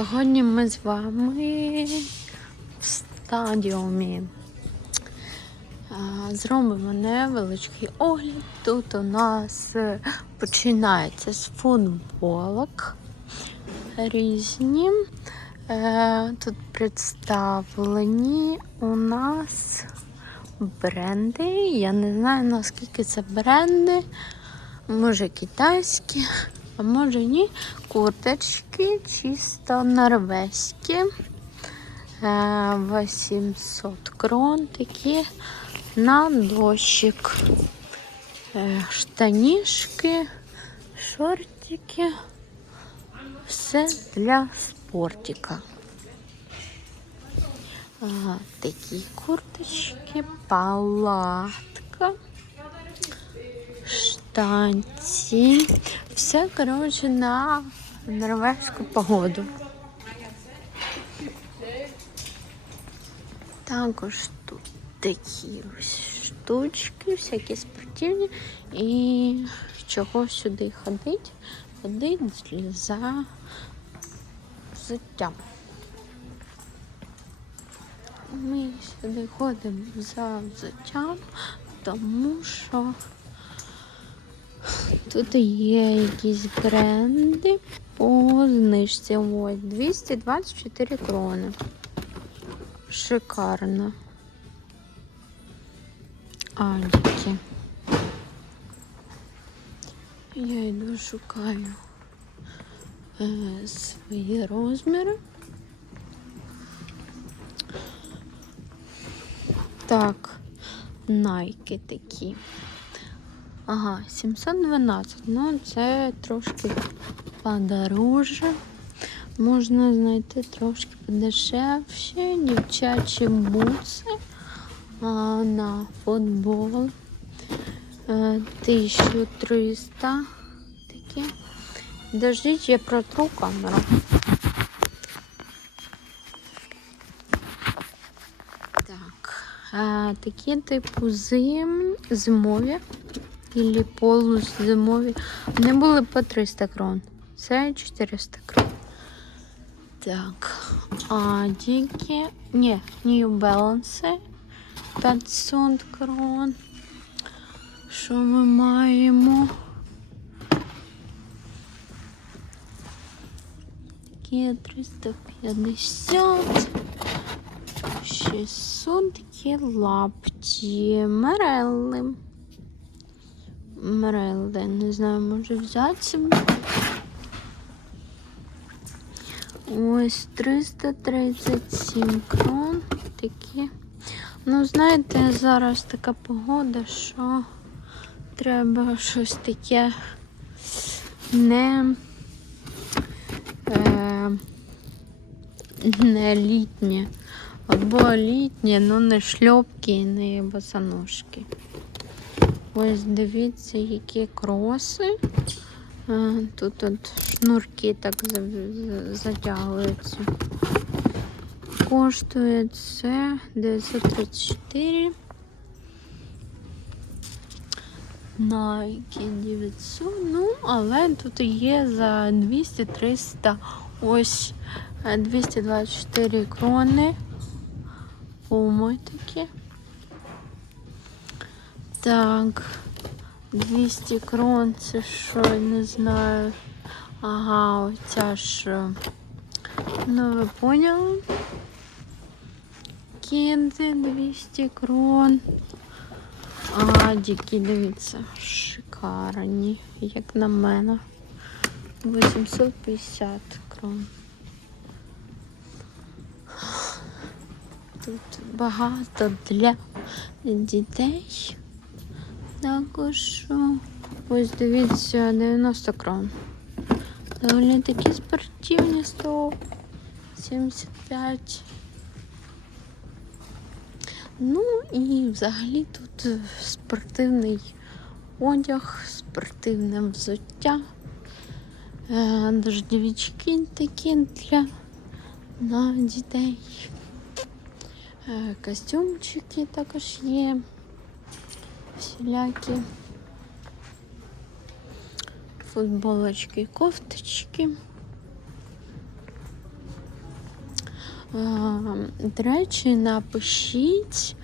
Сьогодні ми з вами в стадіумі. Зробимо невеличкий огляд. Тут у нас е, починається з футболок різні. Е, Тут представлені у нас бренди. Я не знаю наскільки це бренди. Може китайські, а може ні. Курточки чисто норвезькі. Е, 800 крон такі на дощик. Е, Штанішки, шортики. Все для спортика. Такі курточки, палатка, штанці. Все, коротше, на норвезьку погоду. Також тут такі ось штучки, всякі спортивні. І чого сюди ходить? Ходить за взуттям. Ми сюди ходимо за взуттям, тому що тут є якісь бренди по знижці. Ось 224 крони. Шикарно. Адіки. Я йду шукаю е, свої розміри. Так, найки такі. Ага, 712. Ну, це трошки подороже. Можна знайти трошки подешевші дівчачі бутси а, на футбол. Е, 1300 такі. Дождіть, я протру камеру. Так, а, такі типу зим, зимові або полузимові. Вони були по 300 крон. Це 400 крон. Так, а дикі, ні, New Balance 500 крон. Що ми маємо? Такі 350. 600 такі лапті. Мерелли. Мерелли, не знаю, може взяти. Ось 337 крон такі. Ну, знаєте, зараз така погода, що треба щось таке не, е, не літнє. Або літнє, ну не шльопки не босоножки. Ось дивіться, які кроси. Е, Тут от шнурки так за- за- затягуються. Коштує це 934. Nike 900. Ну, але тут є за 200-300. Ось е, 224 крони. Уми такі. Так. 200 крон, це що, не знаю. Ага, оця е, Ну, ви поняли? Кензи 200 крон. Адіки, дивіться, шикарні, як на мене. 850 крон. Тут багато для дітей. Також ось дивіться, 90 крон. Доволі такі спортивні 175. Ну і взагалі тут спортивний одяг, спортивне взуття, е, дождівички такі для на дітей. Е, Костюмчики також є всілякі. Футболочки, кофточки. До речі, напишіть,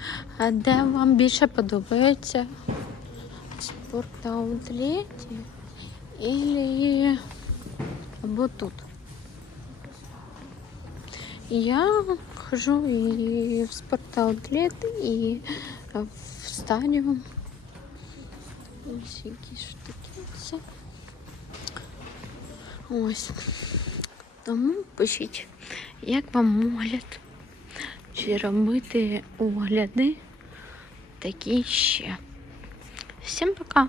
де вам більше подобається спортаутлеті или або тут. Я хожу і в спортаутлет, і в стадіум. Ось які штуки. Ось. Тому пишіть, як вам огляд, чи робити огляди такі ще. Всім пока!